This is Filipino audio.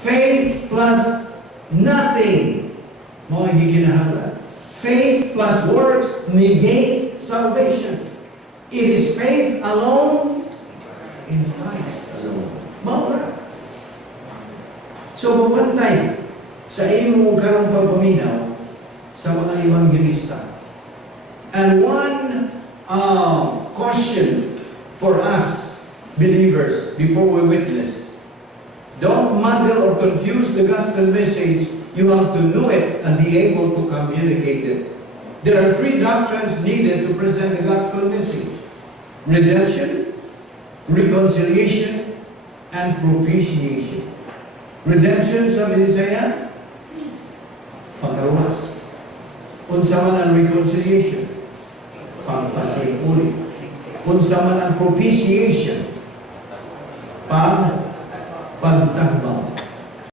Faith plus nothing. Mo hindi kinahanglan. Faith plus works negates salvation. It is faith alone in Christ alone. Mawala. So, pumantay sa imo karong pagpaminaw sa mga evangelista. And one caution for us believers before we witness. Don't muddle or confuse the gospel message. You have to know it and be able to communicate it. There are three doctrines needed to present the gospel message: redemption, reconciliation, and propitiation. Redemption sa Visayan, pagkawas. Unsa man ang reconciliation, pagpasayuri. Unsa man ang propitiation, pag